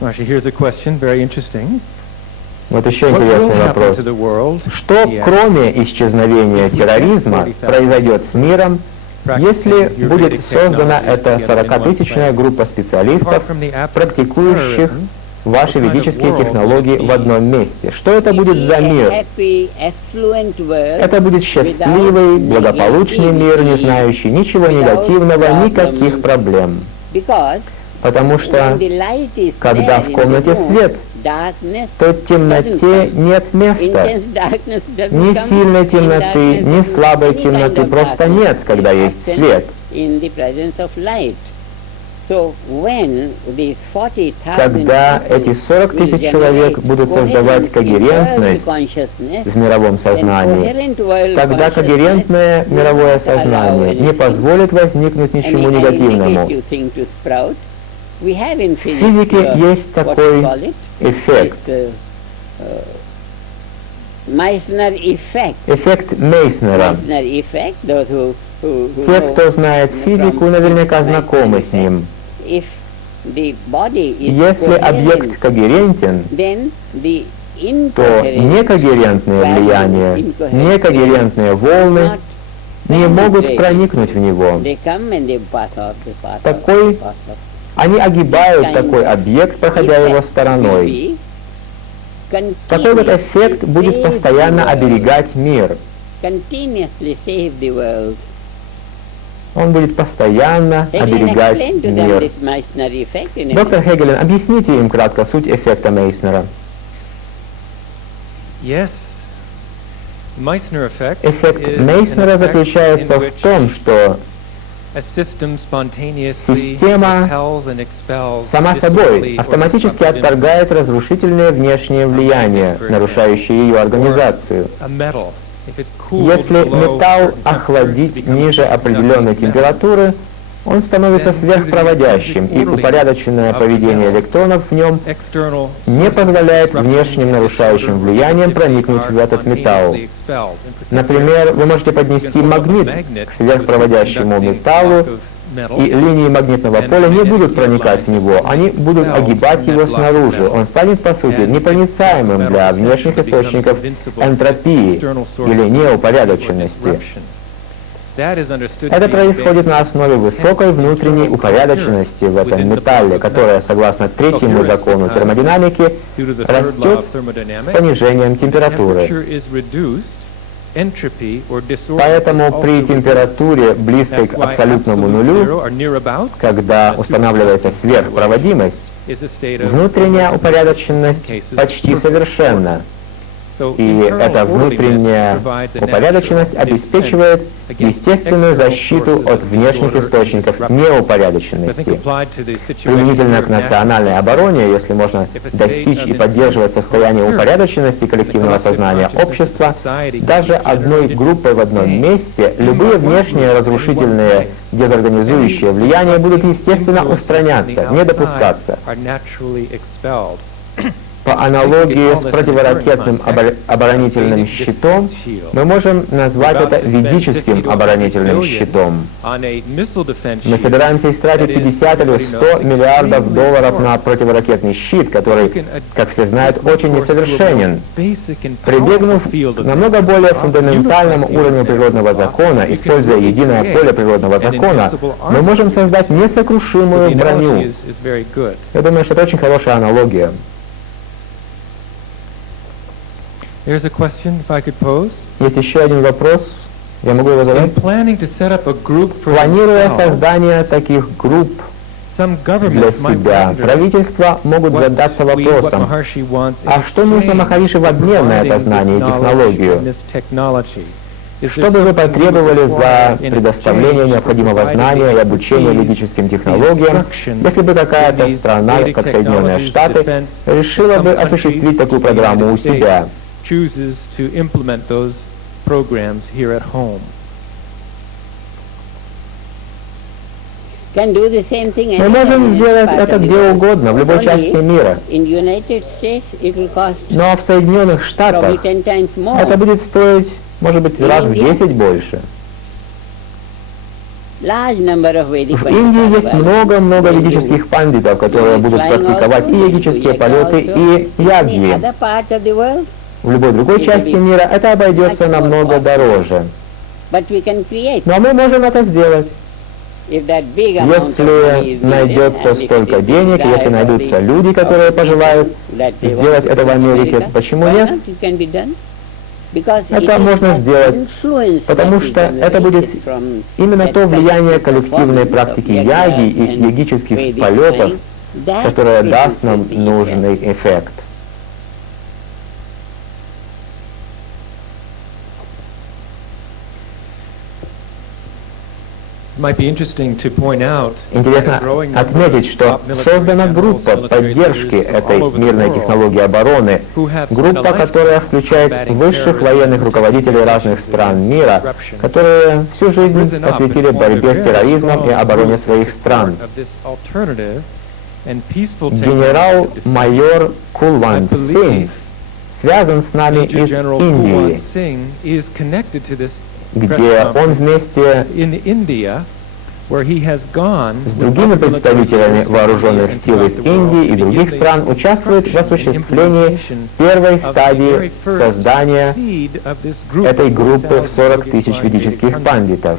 Actually, here's a question, very interesting. Вот еще интересный вопрос. Что, кроме исчезновения терроризма, произойдет с миром, если будет создана эта 40-тысячная группа специалистов, практикующих ваши ведические технологии в одном месте? Что это будет за мир? Это будет счастливый, благополучный мир, не знающий ничего негативного, никаких проблем. Потому что, когда в комнате свет, то темноте нет места. Ни сильной темноты, ни слабой темноты просто нет, когда есть свет. Когда эти 40 тысяч человек будут создавать когерентность в мировом сознании, тогда когерентное мировое сознание не позволит возникнуть ничему негативному. В физике есть такой эффект. Эффект Мейснера. Те, кто знает физику, наверняка знакомы с ним. Если объект когерентен, то некогерентные влияния, некогерентные волны не могут проникнуть в него. Они огибают такой объект, проходя его стороной. Такой вот эффект будет постоянно оберегать мир. Он будет постоянно оберегать мир. Доктор Хегелен, объясните им кратко суть эффекта Мейснера. Эффект Мейснера заключается в том, что система сама собой автоматически отторгает разрушительные внешние влияния, нарушающие ее организацию. Если металл охладить ниже определенной температуры, он становится сверхпроводящим, и упорядоченное поведение электронов в нем не позволяет внешним нарушающим влияниям проникнуть в этот металл. Например, вы можете поднести магнит к сверхпроводящему металлу, и линии магнитного поля не будут проникать в него, они будут огибать его снаружи. Он станет, по сути, непроницаемым для внешних источников энтропии или неупорядоченности. Это происходит на основе высокой внутренней упорядоченности в этом металле, которая, согласно третьему закону термодинамики, растет с понижением температуры. Поэтому при температуре, близкой к абсолютному нулю, когда устанавливается сверхпроводимость, внутренняя упорядоченность почти совершенна. И эта внутренняя упорядоченность обеспечивает естественную защиту от внешних источников неупорядоченности. Применительно к национальной обороне, если можно достичь и поддерживать состояние упорядоченности коллективного сознания общества, даже одной группой в одном месте, любые внешние разрушительные дезорганизующие влияния будут естественно устраняться, не допускаться. По аналогии с противоракетным оборонительным щитом, мы можем назвать это ведическим оборонительным щитом. Мы собираемся истратить 50 или 100 миллиардов долларов на противоракетный щит, который, как все знают, очень несовершенен. Прибегнув к намного более фундаментальному уровню природного закона, используя единое поле природного закона, мы можем создать несокрушимую броню. Я думаю, что это очень хорошая аналогия. Here's a question, if I could pose. Есть еще один вопрос, я могу его задать. Планируя создание таких групп для себя, правительства могут задаться вопросом, а что нужно Махариши в обмен на это знание и технологию? Что бы вы потребовали за предоставление необходимого знания и обучения ведическим технологиям, если бы какая-то страна, как Соединенные Штаты, решила бы осуществить такую программу у себя? Chooses to implement those programs here at home. Мы можем сделать это где угодно, в любой части мира. Но в Соединенных Штатах это будет стоить, может быть, раз в 10 больше. В Индии есть много-много ведических пандитов, которые будут практиковать и йогические полеты, и ягьи. В любой другой части мира это обойдется намного дороже. Но мы можем это сделать. Если найдется столько денег, если найдутся люди, которые пожелают сделать это в Америке, почему нет? Это можно сделать, потому что это будет именно то влияние коллективной практики яги и йогических полетов, которое даст нам нужный эффект. Интересно отметить, что создана группа поддержки этой мирной технологии обороны, группа, которая включает высших военных руководителей разных стран мира, которые всю жизнь посвятили борьбе с терроризмом и обороне своих стран. Генерал-майор Кулвант Сингх связан с нами из Индии, где он вместе с другими представителями вооруженных сил из Индии и других стран участвует в осуществлении первой стадии создания этой группы в 40 тысяч ведических пандитов.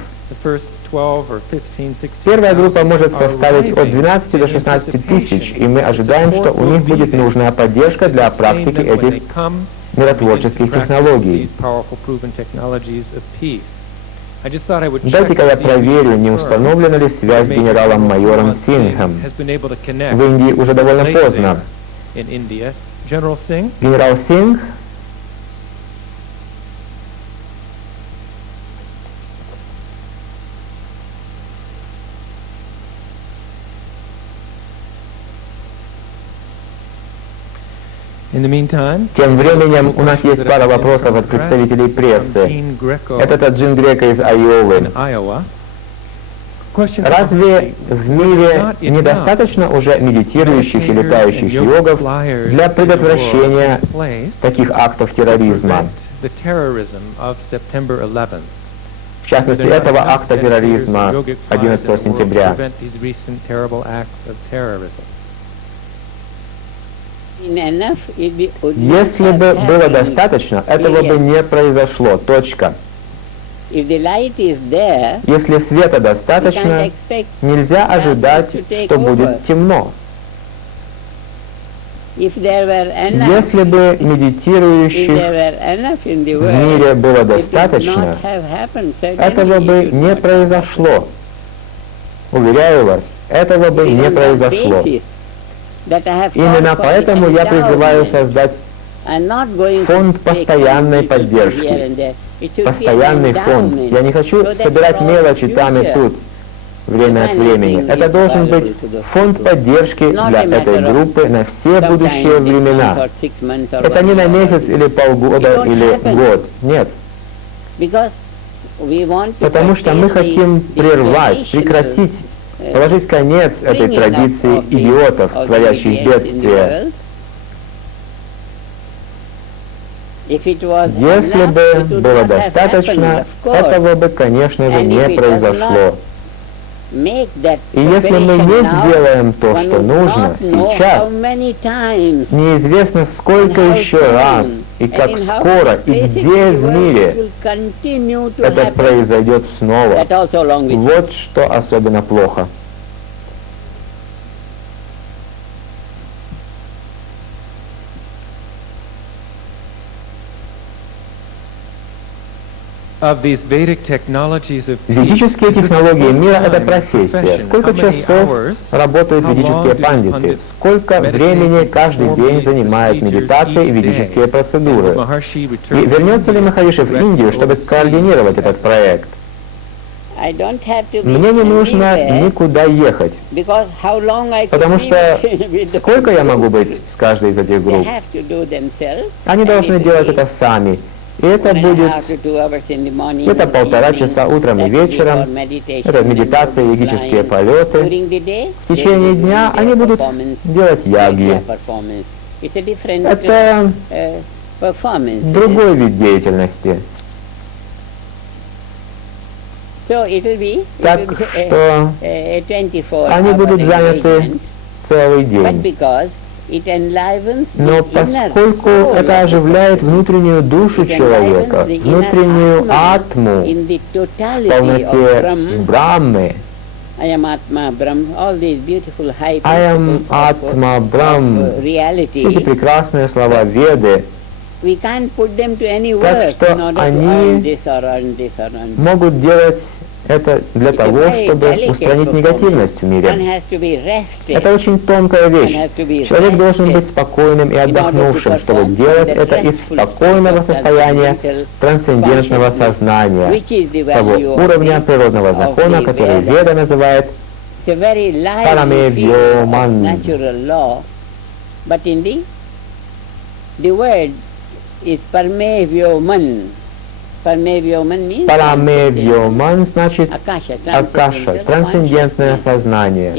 Первая группа может составить от 12 до 16 тысяч, и мы ожидаем, что у них будет нужная поддержка для практики этих миротворческих технологий. Дайте-ка я проверю, не установлена ли связь с генералом-майором Сингхом. В Индии уже довольно поздно. Генерал Сингх? Тем временем у нас есть пара вопросов от представителей прессы. Это Джин Греко из Айовы. Разве в мире недостаточно уже медитирующих и летающих йогов для предотвращения таких актов терроризма? В частности, этого акта терроризма 11 сентября. Если бы было достаточно, этого бы не произошло. Точка. Если света достаточно, нельзя ожидать, что будет темно. Если бы медитирующих в мире было достаточно, этого бы не произошло. Уверяю вас, этого бы не произошло. Именно поэтому я призываю создать фонд постоянной поддержки. Постоянный фонд. Я не хочу собирать мелочи там и тут, время от времени. Это должен быть фонд поддержки для этой группы на все будущие времена. Это не на месяц или полгода или год. Нет. Потому что мы хотим прервать, прекратить, положить конец этой традиции идиотов, творящих бедствия. Если бы было достаточно, этого бы, конечно же, не произошло. И если мы не сделаем то, что нужно сейчас, неизвестно сколько еще раз, и как скоро, и где в мире это произойдет снова. Вот что особенно плохо. Ведические технологии мира — это профессия. Сколько часов работают ведические пандиты? Сколько времени каждый день занимает медитация и ведические процедуры? И вернется ли Махариши в Индию, чтобы координировать этот проект? Мне не нужно никуда ехать, потому что сколько я могу быть с каждой из этих групп? Они должны делать это сами. И это будет где-то 1,5 часа утром и вечером. Это медитация, йогические полеты. В течение дня они будут делать ягьи. Это другой вид деятельности. Так что они будут заняты целый день. Но поскольку это оживляет внутреннюю душу человека, внутреннюю атму, в полноте Брахмы, Аям Атма Брахм, все эти прекрасные слова Веды, так что они могут делать это для того, чтобы устранить негативность в мире. Это очень тонкая вещь. Человек должен быть спокойным и отдохнувшим, чтобы делать это из спокойного состояния трансцендентного сознания, того уровня природного закона, который Веда называет Парамевьоман. Парамевьоман значит Акаша, трансцендентное сознание.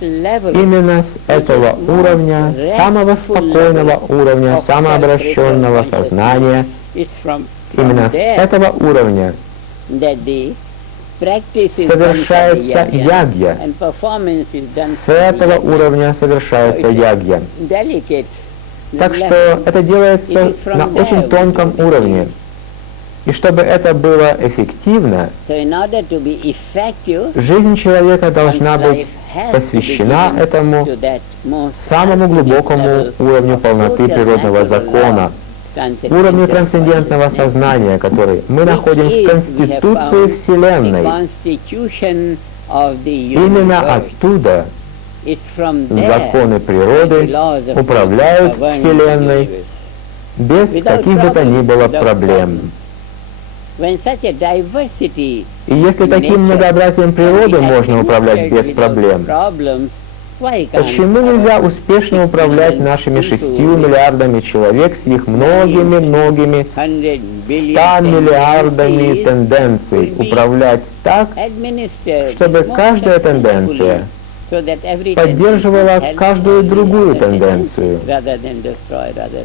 Именно с этого уровня, самого спокойного уровня, самообращенного сознания, именно с этого уровня совершается ягья. С этого уровня совершается ягья. Так что это делается на очень тонком уровне. И чтобы это было эффективно, жизнь человека должна быть посвящена этому самому глубокому уровню полноты природного закона, уровню трансцендентного сознания, который мы находим в Конституции Вселенной. Именно оттуда законы природы управляют Вселенной без каких бы то ни было проблем. И если таким многообразием природы можно управлять без проблем, почему нельзя успешно управлять нашими 6 миллиардами человек с их многими-многими 100 миллиардами тенденций, управлять так, чтобы каждая тенденция поддерживала каждую другую тенденцию.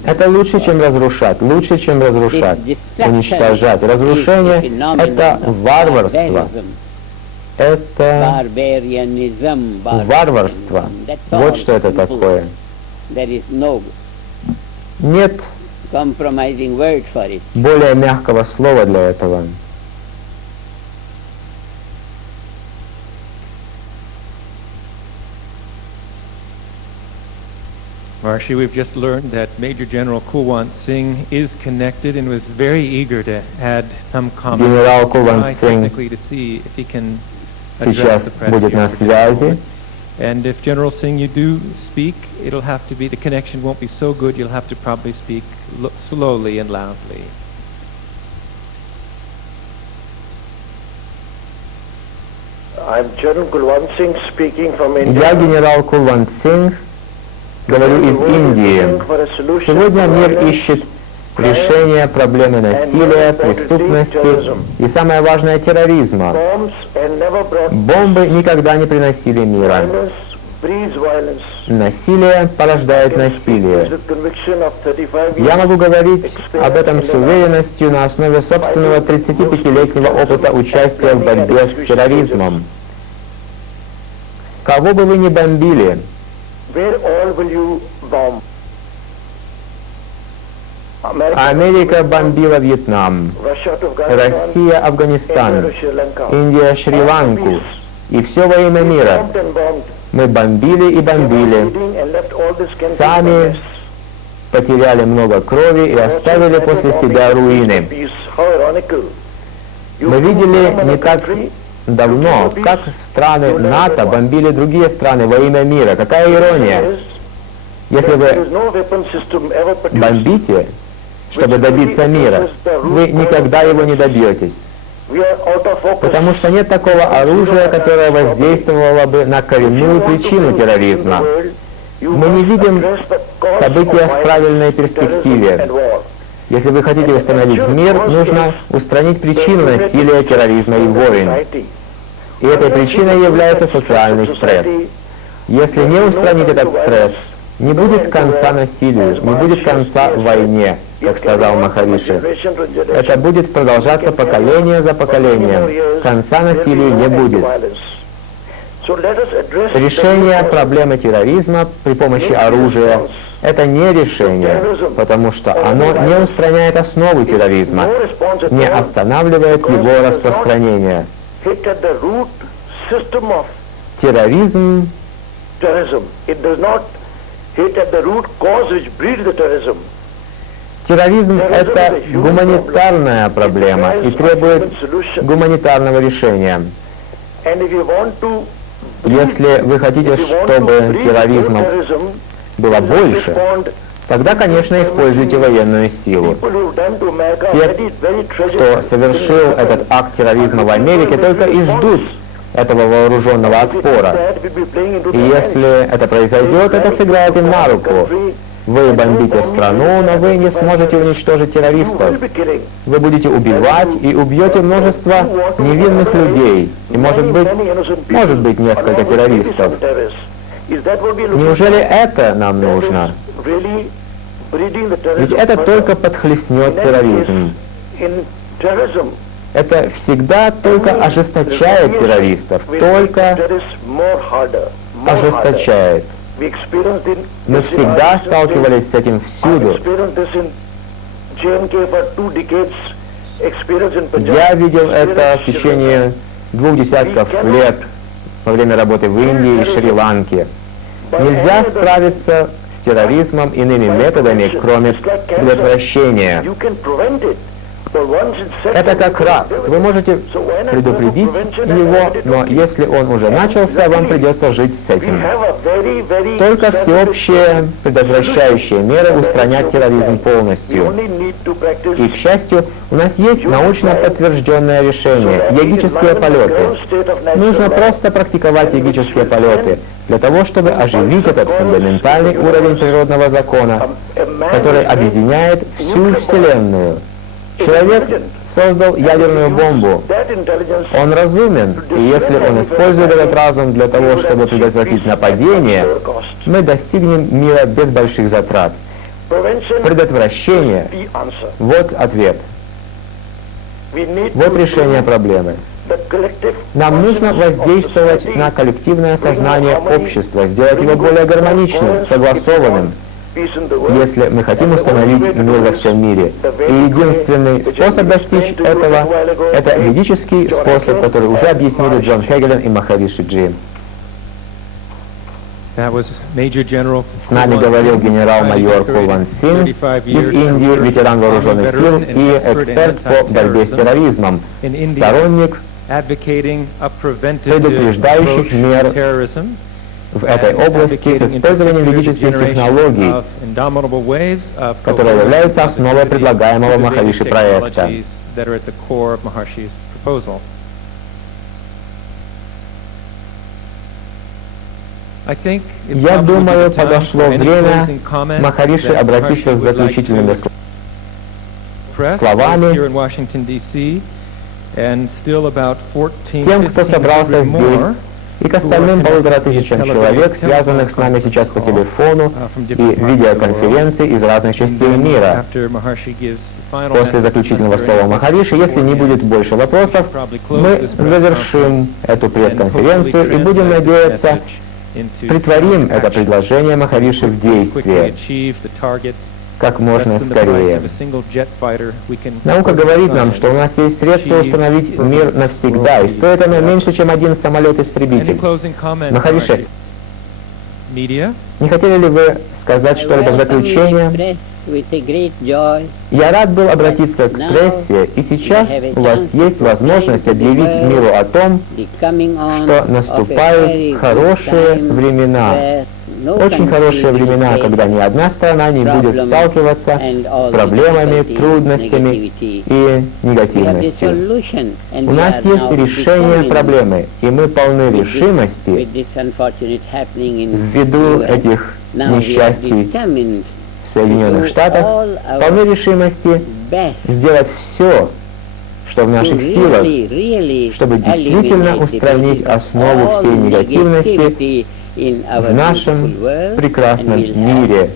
Это лучше, чем разрушать, уничтожать. Разрушение — это варварство. Это варварство. Вот что это такое. Нет более мягкого слова для этого. Maharishi, we've just learned that Major General Kulwant Singh is connected and was very eager to add some comment. Генерал Kulwant Singh to see if he can сейчас будет на связи. And if General Singh, you do speak, it'll have to be, the connection won't be so good, you'll have to probably speak slowly and loudly. I'm General Kulwant Singh speaking from India. Я генерал Kulwant Singh, говорю из Индии. Сегодня мир ищет решение проблемы насилия, преступности и, самое важное, терроризма. Бомбы никогда не приносили мира. Насилие порождает насилие. Я могу говорить об этом с уверенностью на основе собственного 35-летнего опыта участия в борьбе с терроризмом. Кого бы вы ни бомбили, Америка бомбила Вьетнам, Россия Афганистан, Индия Шри-Ланку, и все во имя мира. Мы бомбили и бомбили, сами потеряли много крови и оставили после себя руины. Мы видели не так давно, как страны НАТО бомбили другие страны во имя мира. Какая ирония! Если вы бомбите, чтобы добиться мира, вы никогда его не добьетесь. Потому что нет такого оружия, которое воздействовало бы на коренную причину терроризма. Мы не видим события в правильной перспективе. Если вы хотите установить мир, нужно устранить причину насилия, терроризма и войн. И этой причиной является социальный стресс. Если не устранить этот стресс, не будет конца насилию, не будет конца войне. как сказал Махариши. Это будет продолжаться поколение за поколением. Конца насилию не будет. Решение проблемы терроризма при помощи оружия — это не решение, потому что оно не устраняет основу терроризма, не останавливает его распространение. Терроризм Терроризм — это гуманитарная проблема и требует гуманитарного решения. Если вы хотите, чтобы терроризма было больше, тогда, конечно, используйте военную силу. Те, кто совершил этот акт терроризма в Америке, только и ждут этого вооруженного отпора. И если это произойдет, это сыграет им на руку. Вы бомбите страну, но вы не сможете уничтожить террористов. Вы будете убивать и убьете множество невинных людей. И может быть несколько террористов. Неужели это нам нужно? Ведь это только подхлестнет терроризм. Это всегда только ожесточает террористов, только ожесточает. Мы всегда сталкивались с этим всюду. Я видел это в течение 2 десятков лет во время работы в Индии и Шри-Ланке. Нельзя справиться с терроризмом иными методами, кроме предотвращения. Это как рак. Вы можете предупредить его, но если он уже начался, вам придется жить с этим. Только всеобщие предотвращающие меры устранят терроризм полностью. И, к счастью, у нас есть научно подтвержденное решение – йогические полеты. Нужно просто практиковать йогические полеты для того, чтобы оживить этот фундаментальный уровень природного закона, который объединяет всю Вселенную. Человек создал ядерную бомбу. Он разумен, и если он использует этот разум для того, чтобы предотвратить нападение, мы достигнем мира без больших затрат. Предотвращение — вот ответ. Вот решение проблемы. Нам нужно воздействовать на коллективное сознание общества, сделать его более гармоничным, согласованным, если мы хотим установить мир во всем мире. И единственный способ достичь этого — это ведический способ, который уже объяснили Джон Хегелен и Махариши Джи. С нами говорил генерал-майор Кулван Синг из Индии, ветеран вооруженных сил и эксперт по борьбе с терроризмом, сторонник предупреждающих мер в этой области с использованием ведических технологий, которые являются основой предлагаемого Махариши проекта. Я думаю, подошло время Махариши обратиться с заключительными словами тем, кто собрался здесь, и к остальным 1500 человек, связанных с нами сейчас по телефону и видеоконференции из разных частей мира. После заключительного слова Махариши, если не будет больше вопросов, мы завершим эту пресс-конференцию и будем надеяться, притворим это предложение Махариши в действие как можно скорее. Наука говорит нам, что у нас есть средства установить мир навсегда, и стоит оно меньше, чем один самолет-истребитель. Махариши, не хотели ли вы сказать что-либо в заключение? Я рад был обратиться к прессе, и сейчас у вас есть возможность объявить миру о том, что наступают хорошие времена. Очень хорошие времена, когда ни одна страна не будет сталкиваться с проблемами, трудностями и негативностью. У нас есть решение проблемы, и мы полны решимости ввиду этих несчастий в Соединенных Штатах, полны решимости сделать все, что в наших силах, чтобы действительно устранить основу всей негативности в нашем прекрасном мире.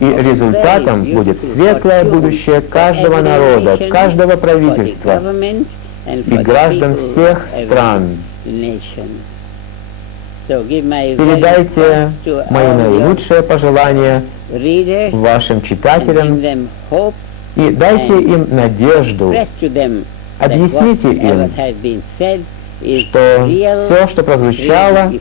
И результатом будет светлое будущее каждого народа, каждого правительства и граждан всех стран. Передайте мои наилучшие пожелания вашим читателям и дайте им надежду. Объясните им, что все, что прозвучало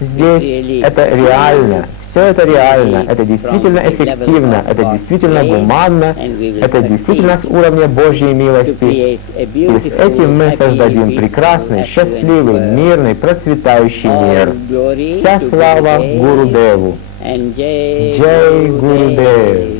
здесь, это реально. Все это реально, это действительно эффективно, это действительно гуманно, это действительно с уровня Божьей милости. И с этим мы создадим прекрасный, счастливый, мирный, процветающий мир. Вся слава Гурудеву. Джай Гурудев.